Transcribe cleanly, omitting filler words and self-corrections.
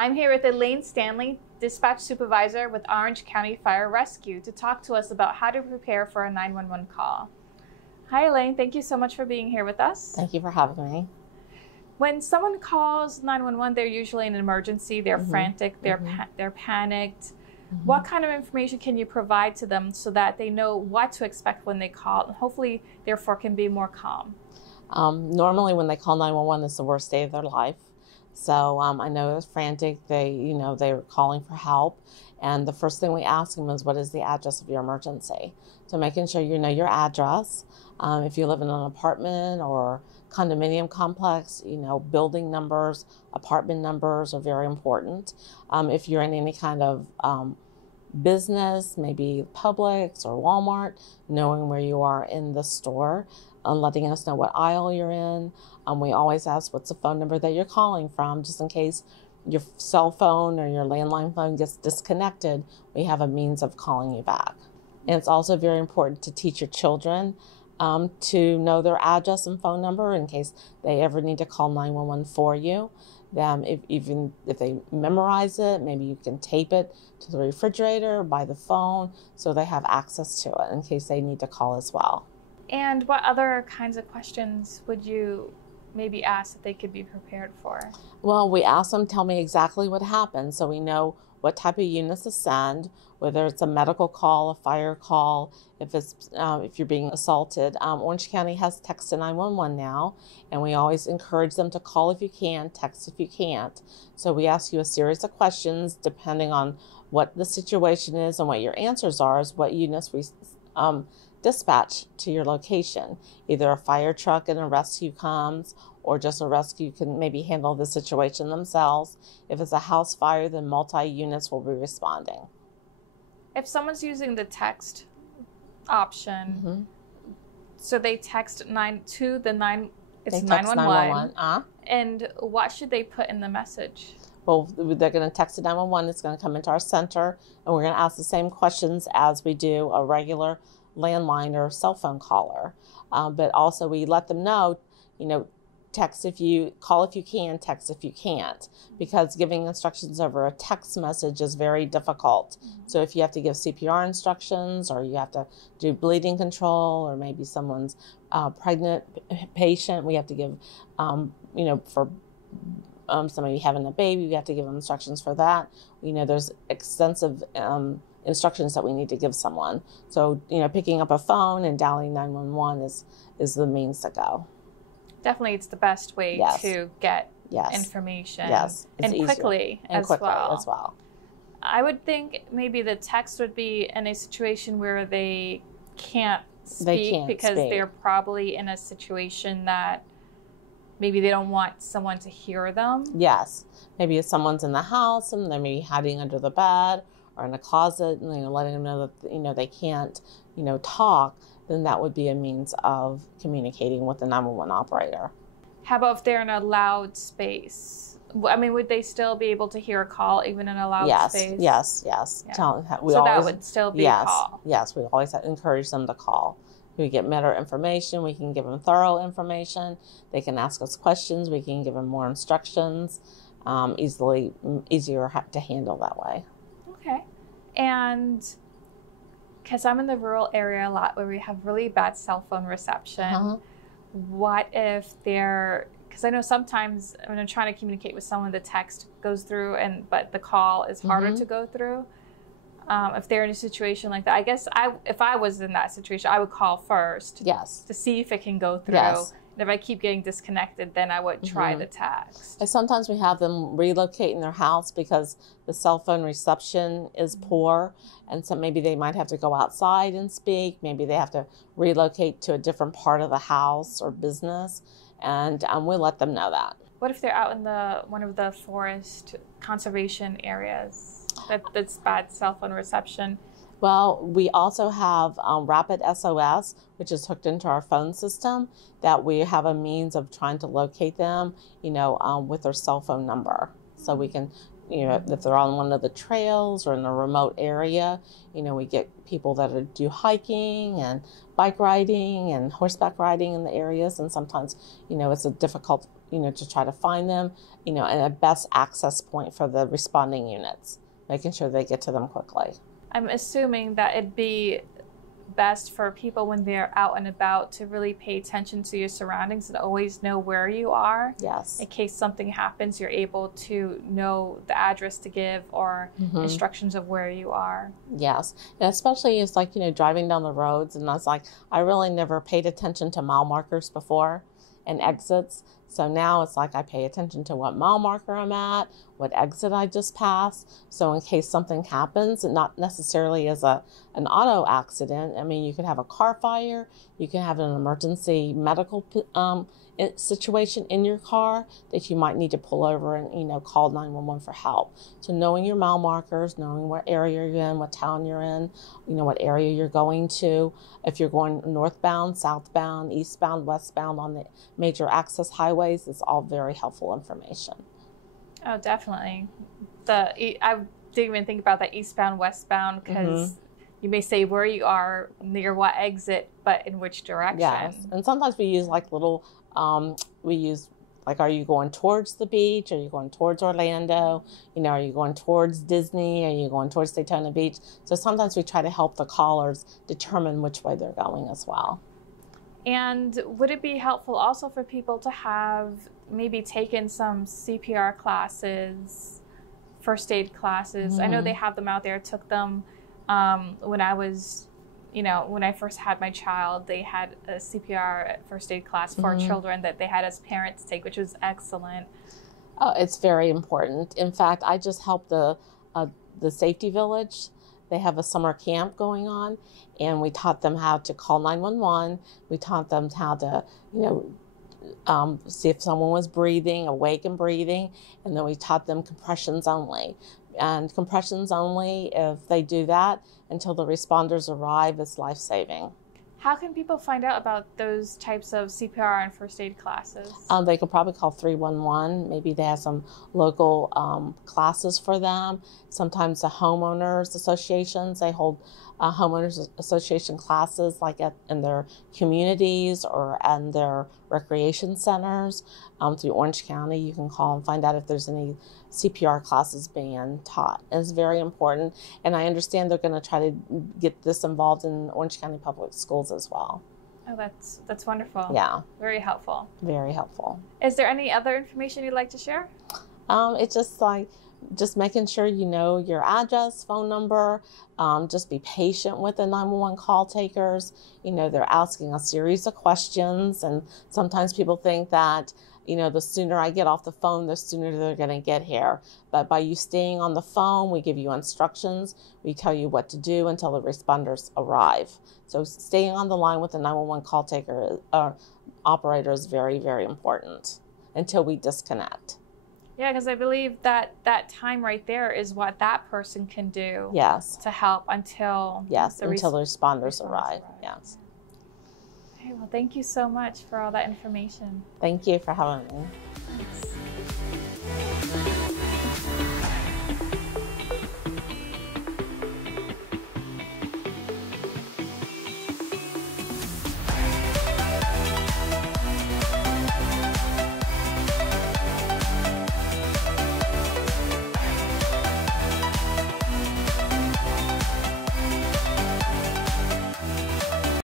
I'm here with Elaine Stanley, Dispatch Supervisor with Orange County Fire Rescue, to talk to us about how to prepare for a 911 call. Hi Elaine, thank you so much for being here with us. Thank you for having me. When someone calls 911, they're usually in an emergency, they're frantic, they're panicked. What kind of information can you provide to them so that they know what to expect when they call and hopefully therefore can be more calm? Normally when they call 911, it's the worst day of their life. So I know it's frantic, they're calling for help. And the first thing we ask them is, what is the address of your emergency? So making sure you know your address. If you live in an apartment or condominium complex, building numbers, apartment numbers are very important. If you're in any kind of business, maybe Publix or Walmart, knowing where you are in the store and letting us know what aisle you're in. We always ask, what's the phone number that you're calling from, just in case your cell phone or your landline phone gets disconnected, we have a means of calling you back. And it's also very important to teach your children to know their address and phone number in case they ever need to call 911 for you. Even if they memorize it, maybe you can tape it to the refrigerator, by the phone, so they have access to it in case they need to call as well. And what other kinds of questions would you maybe ask that they could be prepared for? Well, we ask them, tell me exactly what happened, so we know what type of units to send, whether it's a medical call, a fire call, if you're being assaulted. Orange County has text to 911 now, and we always encourage them to call if you can, text if you can't. So we ask you a series of questions depending on what the situation is and what your answers are, is what units we dispatch to your location. Either a fire truck and a rescue comes, or just a rescue can maybe handle the situation themselves. If it's a house fire, then multi-units will be responding. If someone's using the text option, so they text 911, and what should they put in the message? Well, they're going to text to 911, it's going to come into our center, and we're going to ask the same questions as we do a regular landline or cell phone caller. But also we let them know, text if you call if you can, text if you can't, because giving instructions over a text message is very difficult. So if you have to give CPR instructions, or you have to do bleeding control, or maybe someone's pregnant patient, we have to give, for somebody having a baby, we have to give them instructions for that. There's extensive instructions that we need to give someone. So, picking up a phone and dialing 911 is the means to go. Definitely, it's the best way to get information. Yes, and quickly as well. I would think maybe the text would be in a situation where they can't speak because they're probably in a situation that maybe they don't want someone to hear them. Yes, maybe if someone's in the house and they're maybe hiding under the bed or in a closet, and letting them know that they can't talk, then that would be a means of communicating with the 911 operator. How about if they're in a loud space? I mean, would they still be able to hear a call even in a loud space? Yes. Yeah. That would still be a call. Yes, we always encourage them to call. We get better information. We can give them thorough information. They can ask us questions. We can give them more instructions. Easier to handle that way. Okay. And because I'm in the rural area a lot where we have really bad cell phone reception, what if because I know sometimes when I'm trying to communicate with someone, the text goes through, but the call is harder to go through. If they're in a situation like that, I guess if I was in that situation, I would call first to see if it can go through. Yes. And if I keep getting disconnected, then I would try the text. And sometimes we have them relocate in their house because the cell phone reception is poor, and so maybe they might have to go outside and speak. Maybe they have to relocate to a different part of the house or business, and we let them know that. What if they're out in one of the forest conservation areas that's bad cell phone reception? Well, we also have Rapid SOS, which is hooked into our phone system, that we have a means of trying to locate them, with their cell phone number. So we can, if they're on one of the trails or in a remote area, we get people that do hiking and bike riding and horseback riding in the areas. And sometimes, it's a difficult, to try to find them, and a best access point for the responding units, making sure they get to them quickly. I'm assuming that it'd be best for people when they're out and about to really pay attention to your surroundings and always know where you are. Yes. In case something happens, you're able to know the address to give or instructions of where you are. Yes. And especially it's like, driving down the roads, and I really never paid attention to mile markers before and exits. So now it's like I pay attention to what mile marker I'm at, what exit I just passed. So in case something happens, and not necessarily as an auto accident. I mean, you could have a car fire, you can have an emergency medical situation in your car that you might need to pull over and, call 911 for help. So knowing your mile markers, knowing what area you're in, what town you're in, what area you're going to. If you're going northbound, southbound, eastbound, westbound on the major access highways, it's all very helpful information. Oh, definitely. I didn't even think about that eastbound, westbound, because you may say where you are near what exit, but in which direction. Yes, and sometimes we use little, are you going towards the beach? Are you going towards Orlando? Are you going towards Disney? Are you going towards Daytona Beach? So sometimes we try to help the callers determine which way they're going as well. And would it be helpful also for people to have maybe taken some CPR classes, first aid classes? I know they have them out there. I took them when I was, when I first had my child. They had a CPR first aid class for children that they had as parents take, which was excellent. Oh, it's very important. In fact, I just helped the Safety Village. They have a summer camp going on, and we taught them how to call 911. We taught them how to, see if someone was breathing, awake and breathing, and then we taught them compressions only. And compressions only, if they do that until the responders arrive, is life-saving. How can people find out about those types of CPR and first aid classes? They could probably call 311. Maybe they have some local classes for them. Sometimes the homeowners associations, they hold homeowners association classes in their communities or in their recreation centers. Through Orange County, you can call and find out if there's any CPR classes being taught. It's very important, and I understand they're going to try to get this involved in Orange County Public Schools as well. Oh, that's wonderful. Yeah. Very helpful. Very helpful. Is there any other information you'd like to share? It's just making sure you know your address, phone number. Just be patient with the 911 call takers. They're asking a series of questions, and sometimes people think that the sooner I get off the phone, the sooner they're going to get here. But by you staying on the phone, we give you instructions. We tell you what to do until the responders arrive. So staying on the line with the 911 call taker operator is very, very important until we disconnect. Yeah, because I believe that time right there is what that person can do. Yes. To help until the responders arrive. Yes. Okay, well, thank you so much for all that information. Thank you for having me. Thanks.